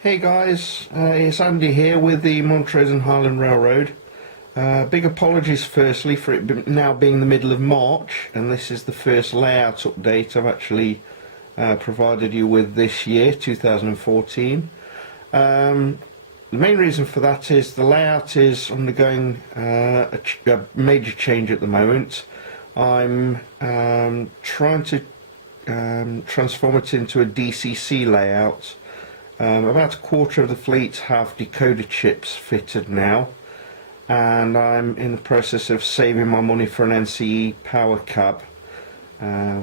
Hey guys, it's Andy here with the Montrose and Highland Railroad. Big apologies firstly for it now being the middle of March, and this is the first layout update I've actually provided you with this year, 2014. The main reason for that is the layout is undergoing a major change at the moment. I'm trying to transform it into a DCC layout. About a quarter of the fleet have decoder chips fitted now, and I'm in the process of saving my money for an NCE power cab,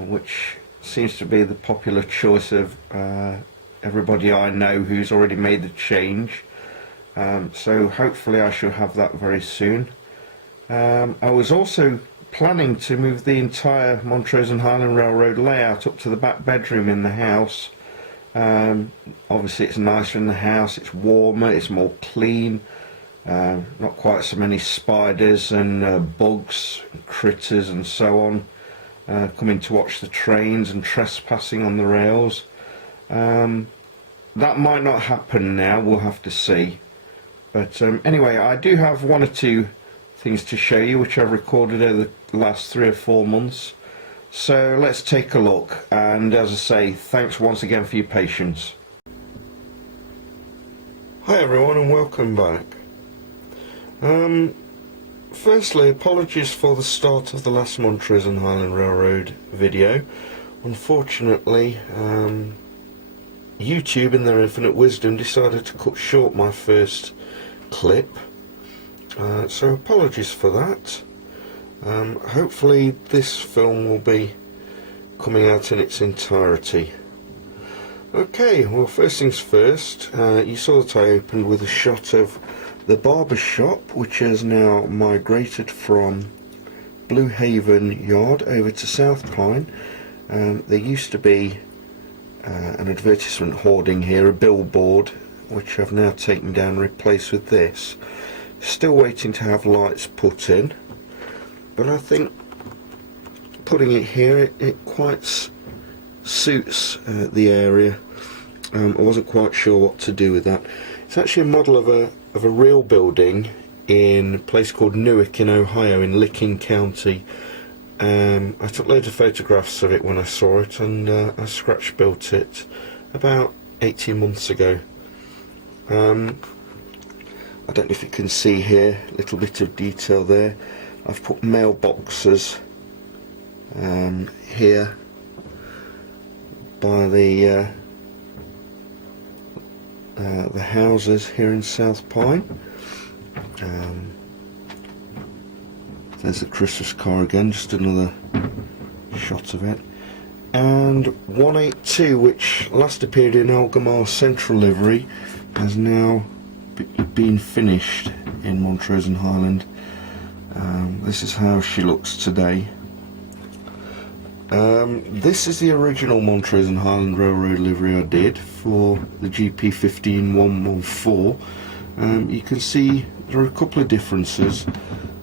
which seems to be the popular choice of everybody I know who's already made the change. So hopefully I shall have that very soon. I was also planning to move the entire Montrose and Highland Railroad layout up to the back bedroom in the house. Obviously it's nicer in the house, it's warmer, it's more clean, not quite so many spiders and bugs, and critters and so on coming to watch the trains and trespassing on the rails. That might not happen now, we'll have to see. But anyway, I do have one or two things to show you which I've recorded over the last 3 or 4 months. So let's take a look, and as I say, thanks once again for your patience. Hi everyone and welcome back. Firstly, apologies for the start of the last Montrose and Highland Railroad video. Unfortunately, YouTube in their infinite wisdom decided to cut short my first clip, so apologies for that. Hopefully this film will be coming out in its entirety. Okay, well, first things first, you saw that I opened with a shot of the barber shop, which has now migrated from Blue Haven Yard over to South Pine. There used to be an advertisement hoarding here, a billboard, which I've now taken down and replaced with this. Still waiting to have lights put in, but I think putting it here, it quite suits the area. I wasn't quite sure what to do with that. It's actually a model of a real building in a place called Newark in Ohio, in Licking County. I took loads of photographs of it when I saw it, and I scratch built it about 18 months ago. I don't know if you can see here, a little bit of detail there. I've put mailboxes here by the houses here in South Pine. There's the Christmas car again, just another shot of it. And 182, which last appeared in Algamar Central livery, has now been finished in Montrose and Highland. This is how she looks today. This is the original Montrose and Highland Railroad livery I did for the GP 15114. You can see there are a couple of differences.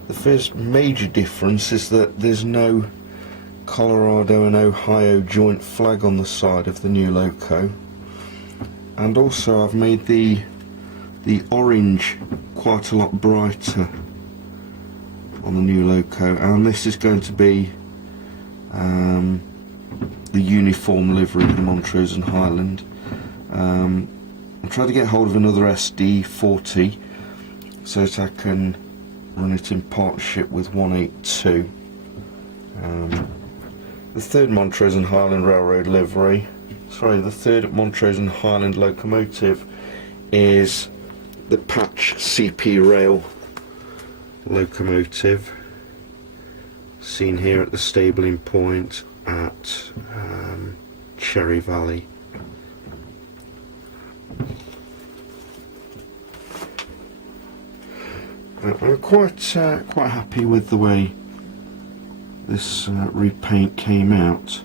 The first major difference is that there's no Colorado and Ohio joint flag on the side of the new loco, and also I've made the orange quite a lot brighter on the new loco, and this is going to be the uniform livery of the Montrose and Highland. I'm trying to get hold of another SD40 so that I can run it in partnership with 182. The third Montrose and Highland Railroad livery, the third Montrose and Highland locomotive is the patch CP rail locomotive, seen here at the stabling point at Cherry Valley. I'm quite happy with the way this repaint came out.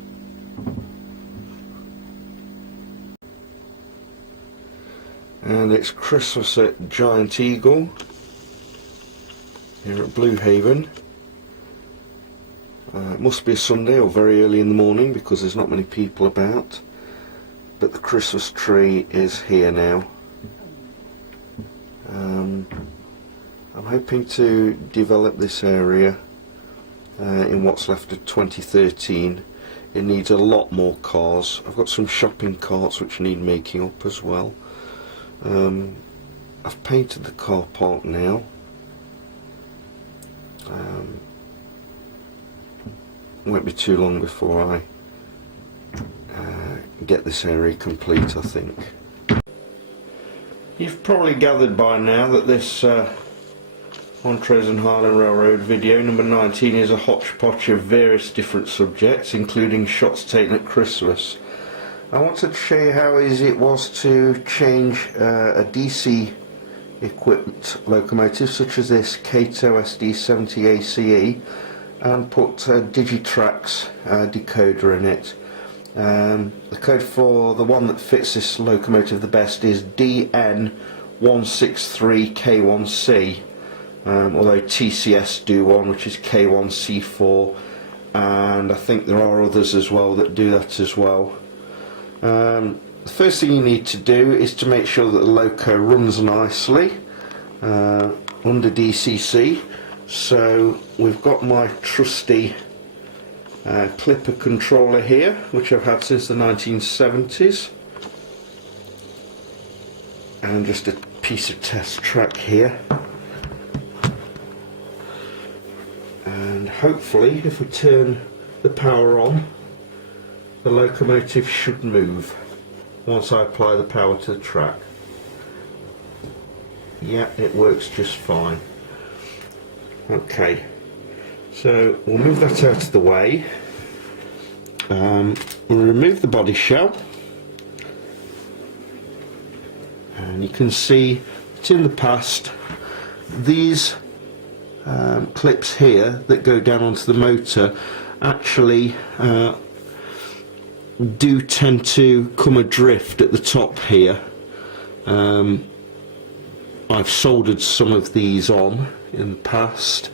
And it's Christmas at Giant Eagle here at Blue Haven. It must be a Sunday or very early in the morning because there's not many people about, but the Christmas tree is here now. I'm hoping to develop this area in what's left of 2013. It needs a lot more cars. I've got some shopping carts which need making up as well. I've painted the car park now. Won't be too long before I get this area complete, I think. You've probably gathered by now that this Montrose and Highland Railroad video number 19 is a hodgepodge of various different subjects, including shots taken at Christmas. I wanted to show you how easy it was to change a DC equipped locomotive such as this Kato SD70 ACE and put a Digitrax decoder in it. The code for the one that fits this locomotive the best is DN163K1C, although TCS do one which is K1C4, and I think there are others as well that do that as well. The first thing you need to do is to make sure that the loco runs nicely under DCC. So we've got my trusty clipper controller here, which I've had since the 1970s, and just a piece of test track here, and hopefully if we turn the power on, the locomotive should move once I apply the power to the track. Yeah, it works just fine. Okay, so we'll move that out of the way. We'll remove the body shell, and you can see that in the past these clips here that go down onto the motor actually do tend to come adrift at the top here. I've soldered some of these on in the past,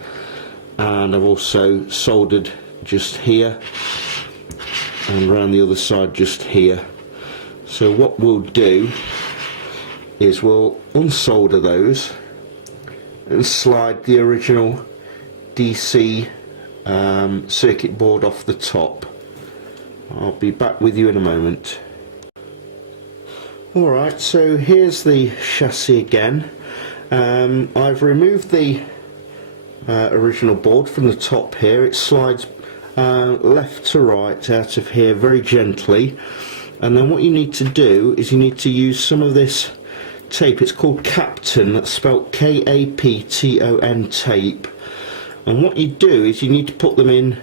and I've also soldered just here and around the other side just here. So what we'll do is we'll unsolder those and slide the original DC circuit board off the top. I'll be back with you in a moment. Alright, so here's the chassis again. I've removed the original board from the top here. It slides left to right out of here very gently, and then what you need to do is you need to use some of this tape. It's called Capton, that's spelled K-A-P-T-O-N tape, and what you do is you need to put them in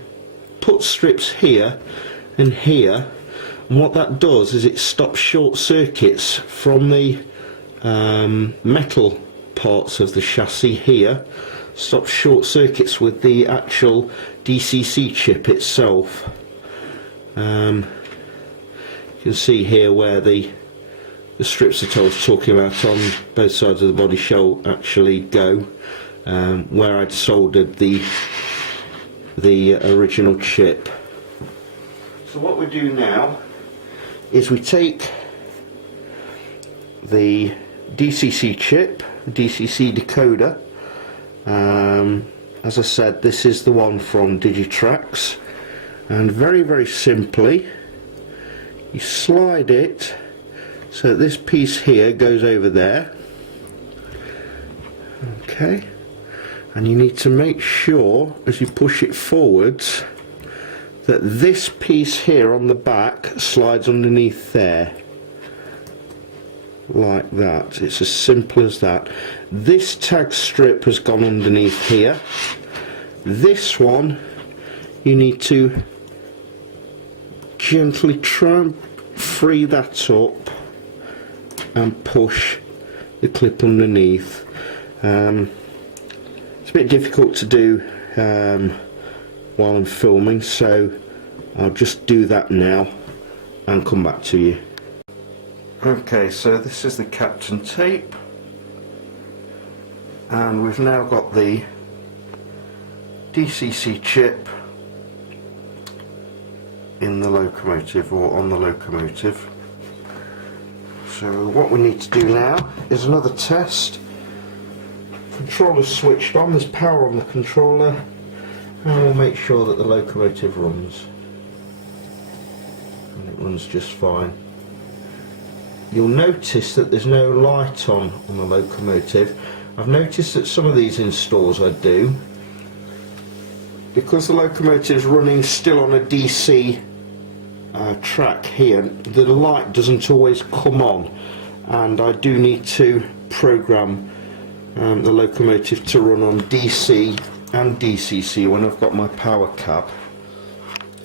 put strips here and here, and what that does is it stops short circuits from the metal parts of the chassis here, stops short circuits with the actual DCC chip itself. You can see here where the strips that I was talking about on both sides of the body shell actually go, where I'd soldered the original chip. So what we do now is we take the DCC chip, DCC decoder. As I said, this is the one from Digitrax, and very simply you slide it so this piece here goes over there. Okay, and you need to make sure as you push it forwards that this piece here on the back slides underneath there, like that. It's as simple as that. This tag strip has gone underneath here. This one you need to gently try and free that up and push the clip underneath. It's a bit difficult to do while I'm filming, so I'll just do that now and come back to you. Okay, so this is the Capton tape, and we've now got the DCC chip in the locomotive, or on the locomotive. So what we need to do now is another test Controller's switched on, there's power on the controller, and we'll make sure that the locomotive runs. And it runs just fine. You'll notice that there's no light on the locomotive. I've noticed that some of these installs I do, because the locomotive's running still on a DC track here, the light doesn't always come on, and I do need to program the locomotive to run on DC and DCC when I've got my power cab.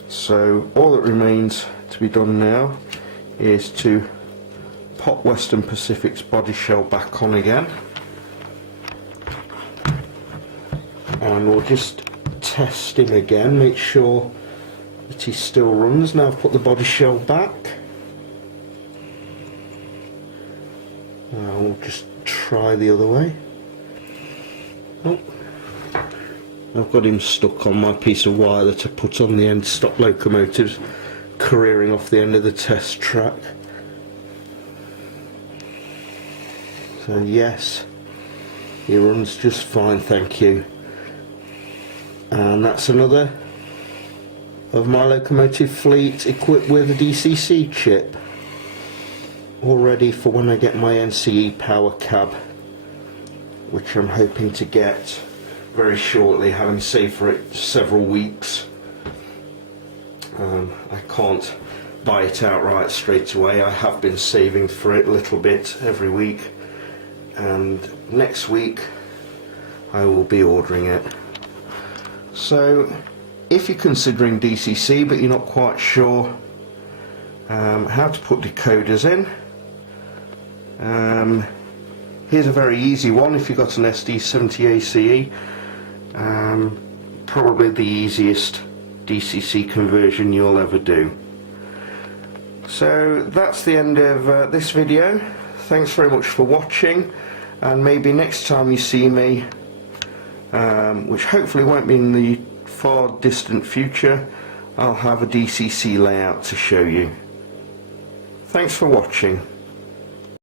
So all that remains to be done now is to pop Western Pacific's body shell back on again, and we'll just test him again, make sure that he still runs. Now I've put the body shell back. Now we'll just try the other way. Oh, I've got him stuck on my piece of wire that I put on the end to stop locomotives careering off the end of the test track. So yes, he runs just fine, thank you. And that's another of my locomotive fleet equipped with a DCC chip, all ready for when I get my NCE power cab, which I'm hoping to get very shortly, having saved for it several weeks. I can't buy it outright straight away. I have been saving for it a little bit every week, and next week I will be ordering it. So if you're considering DCC but you're not quite sure how to put decoders in, here's a very easy one. If you've got an SD70 ACE, probably the easiest DCC conversion you'll ever do. So that's the end of this video. Thanks very much for watching, and maybe next time you see me, which hopefully won't be in the far distant future, I'll have a DCC layout to show you. Thanks for watching.